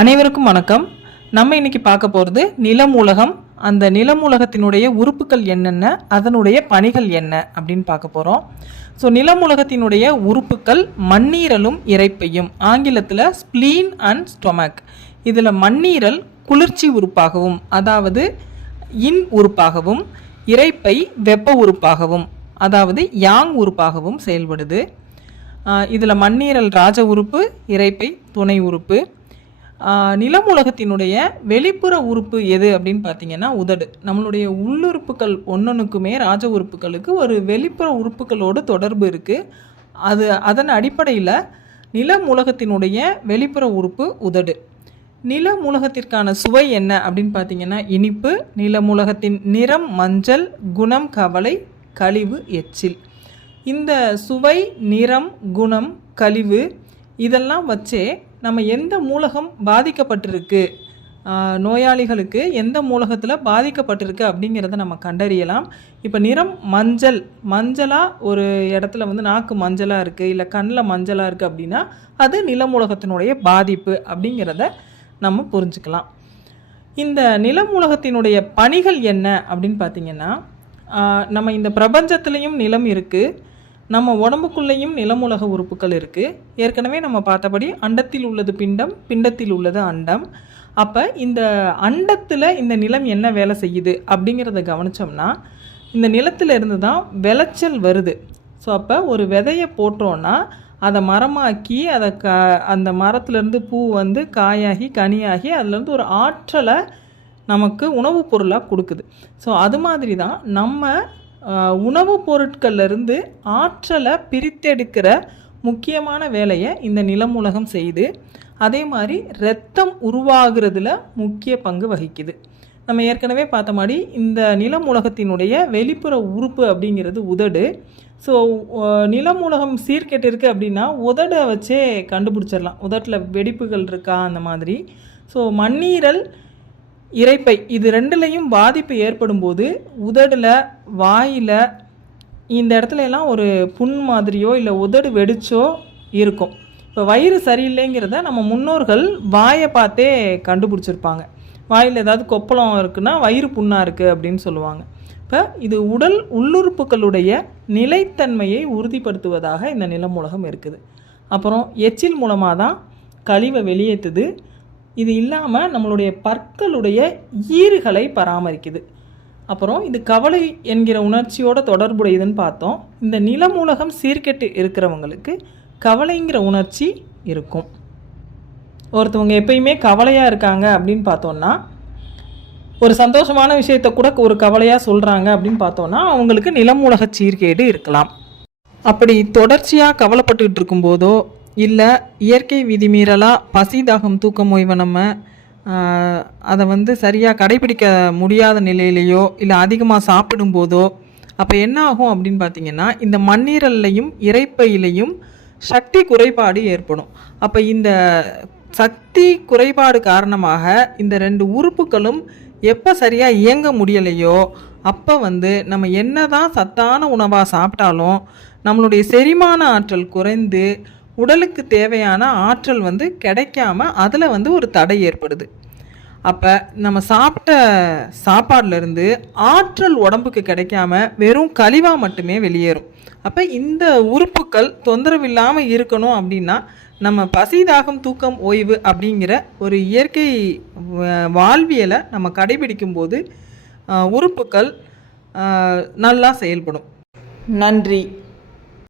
அனைவருக்கும் வணக்கம். நம்ம இன்னைக்கு பார்க்க போகிறது நிலமூலகம் அந்த நிலமூலகத்தினுடைய உறுப்புகள் என்னென்ன? அதனுடைய பணிகள் என்ன? அப்படின்னு பார்க்க போகிறோம் ஸோ நிலமூலகத்தினுடைய உறுப்புகள் மண்ணீரலும் இறைப்பையும். ஆங்கிலத்தில் ஸ்ப்ளீன் அண்ட் ஸ்டொமக் இதில் மண்ணீரல் குளிர்ச்சி உறுப்பாகவும் அதாவது இன் உறுப்பாகவும் இறைப்பை வெப்ப உறுப்பாகவும் அதாவது யாங் உறுப்பாகவும் செயல்படுது. இதில் மண்ணீரல் ராஜ உறுப்பு இறைப்பை துணை உறுப்பு. நிலம் உலகத்தினுடைய வெளிப்புற உறுப்பு எது அப்படின்னு பார்த்தீங்கன்னா உதடு. நம்மளுடைய உள்ளுறுப்புகள் ஒன்றொன்றுக்குமே ராஜ உறுப்புகளுக்கு ஒரு வெளிப்புற உறுப்புகளோடு தொடர்பு இருக்குது அது அதன் அடிப்படையில் நிலம் உலகத்தினுடைய வெளிப்புற உறுப்பு உதடு. நிலமூலகத்திற்கான சுவை என்ன அப்படின்னு பார்த்தீங்கன்னா இனிப்பு நிலமூலகத்தின் நிறம் மஞ்சள் குணம் கவலை கழிவு எச்சில். இந்த சுவை நிறம் குணம் கழிவு இதெல்லாம் வச்சே நம்ம எந்த மூலகம் பாதிக்கப்பட்டிருக்கு? நோயாளிகளுக்கு எந்த மூலகத்தில் பாதிக்கப்பட்டிருக்கு அப்படிங்கிறத நம்ம கண்டறியலாம். இப்போ நிறம் மஞ்சள். மஞ்சளாக ஒரு இடத்துல வந்து நாக்கு மஞ்சளாக இருக்குது இல்லை கண்ணில் மஞ்சளாக இருக்குது அப்படின்னா அது நிலமூலகத்தினுடைய பாதிப்பு அப்படிங்கிறத நம்ம புரிஞ்சுக்கலாம். இந்த நிலமூலகத்தினுடைய பணிகள் என்ன அப்படின்னு பார்த்தீங்கன்னா நம்ம இந்த பிரபஞ்சத்துலேயும் நிலம் இருக்குது நம்ம உடம்புக்குள்ளேயும் நிலமுலக உறுப்புகள் இருக்குது ஏற்கனவே நம்ம பார்த்தபடி அண்டத்தில் உள்ளது பிண்டம் பிண்டத்தில் உள்ளது அண்டம். அப்போ இந்த அண்டத்தில் இந்த நிலம் என்ன வேலை செய்யுது அப்படிங்கிறத கவனிச்சோம்னா இந்த நிலத்தில் இருந்து தான் விளைச்சல் வருது. ஸோ அப்போ ஒரு விதையை போட்டோன்னா அதை மரமாக்கி அதை க அந்த மரத்துலேருந்து பூ வந்து காயாகி கனியாகி அதுலேருந்து ஒரு ஆற்றலை நமக்கு உணவுப் பொருளாக கொடுக்குது. ஸோ அது மாதிரி தான் நம்ம உணவுப் பொருட்கள்லேருந்து ஆற்றலை பிரித்தெடுக்கிற முக்கியமான வேலையை இந்த நிலம் உலகம் செய்து அதே மாதிரி இரத்தம் உருவாகிறதுல முக்கிய பங்கு வகிக்குது. நம்ம ஏற்கனவே பார்த்த மாதிரி இந்த நிலம் உலகத்தினுடைய வெளிப்புற உறுப்பு அப்படிங்கிறது உதடு. ஸோ நிலமூலகம் சீர்கெட்டு இருக்குது அப்படின்னா உதடை வச்சே கண்டுபிடிச்சிடலாம். உதட்டில் வெடிப்புகள் இருக்கா அந்த மாதிரி. ஸோ மண்ணீரல் இறைப்பை. இது ரெண்டுலேயும் பாதிப்பு ஏற்படும் போது உதடில் வாயில் இந்த இடத்துல எல்லாம் ஒரு புண் மாதிரியோ இல்லை உதடு வெடிச்சோ இருக்கும். இப்போ வயிறு சரியில்லைங்கிறத நம்ம முன்னோர்கள் வாயை பார்த்தே கண்டுபிடிச்சிருப்பாங்க. வாயில் ஏதாவது கொப்பளம் இருக்குன்னா வயிறு புண்ணாக இருக்குது அப்படின்னு சொல்லுவாங்க. இப்போ இது உடல் உள்ளுறுப்புகளுடைய நிலைத்தன்மையை உறுதிப்படுத்துவதாக இந்த நிலமுலகம் இருக்குது. அப்புறம் எச்சில் மூலமாக தான் கழிவை வெளியேற்றுது இது இல்லாமல் நம்மளுடைய பற்களுடைய ஈறுகளை பராமரிக்குது. அப்புறம் இது கவலை என்கிற உணர்ச்சியோட தொடர்புடையதுன்னு பார்த்தோம். இந்த நிலமூலகம் சீர்கெட்டு இருக்கிறவங்களுக்கு கவலைங்கிற உணர்ச்சி இருக்கும். ஒருத்தவங்க எப்பயுமே கவலையாக இருக்காங்க அப்படின்னு பார்த்தோன்னா ஒரு சந்தோஷமான விஷயத்த கூட ஒரு கவலையாக சொல்கிறாங்க அப்படின்னு பார்த்தோன்னா அவங்களுக்கு நிலமூலக சீர்கேடு இருக்கலாம். அப்படி தொடர்ச்சியாக கவலைப்பட்டுக்கிட்டு இருக்கும்போதோ இல்லை இயற்கை விதிமீறலாக பசி தாகம் தூக்கம் ஓய்வை நம்ம அதை வந்து சரியாக கடைபிடிக்க முடியாத நிலையிலையோ இல்லை அதிகமாக சாப்பிடும்போதோ அப்போ என்ன ஆகும் அப்படின்னு பார்த்தீங்கன்னா இந்த மண்ணீரல்லையும் இரைப்பையிலையும் சக்தி குறைபாடு ஏற்படும். அப்போ இந்த சக்தி குறைபாடு காரணமாக இந்த ரெண்டு உறுப்புகளும் எப்போ சரியாக இயங்க முடியலையோ அப்போ வந்து நம்ம என்ன தான் சத்தான உணவாக சாப்பிட்டாலும் நம்மளுடைய செரிமான ஆற்றல் குறைந்து உடலுக்கு தேவையான ஆற்றல் வந்து கிடைக்காம அதில் வந்து ஒரு தடை ஏற்படுது. அப்போ நம்ம சாப்பிட்ட சாப்பாடுலேருந்து ஆற்றல் உடம்புக்கு கிடைக்காம வெறும் கழிவாக மட்டுமே வெளியேறும். அப்போ இந்த உறுப்புகள் தொந்தரவு இல்லாமல் இருக்கணும் அப்படின்னா நம்ம பசி தாகம் தூக்கம் ஓய்வு அப்படிங்கிற ஒரு இயற்கை வாழ்வியலை நம்ம கடைபிடிக்கும் போது உறுப்புகள் நல்லா செயல்படும். நன்றி.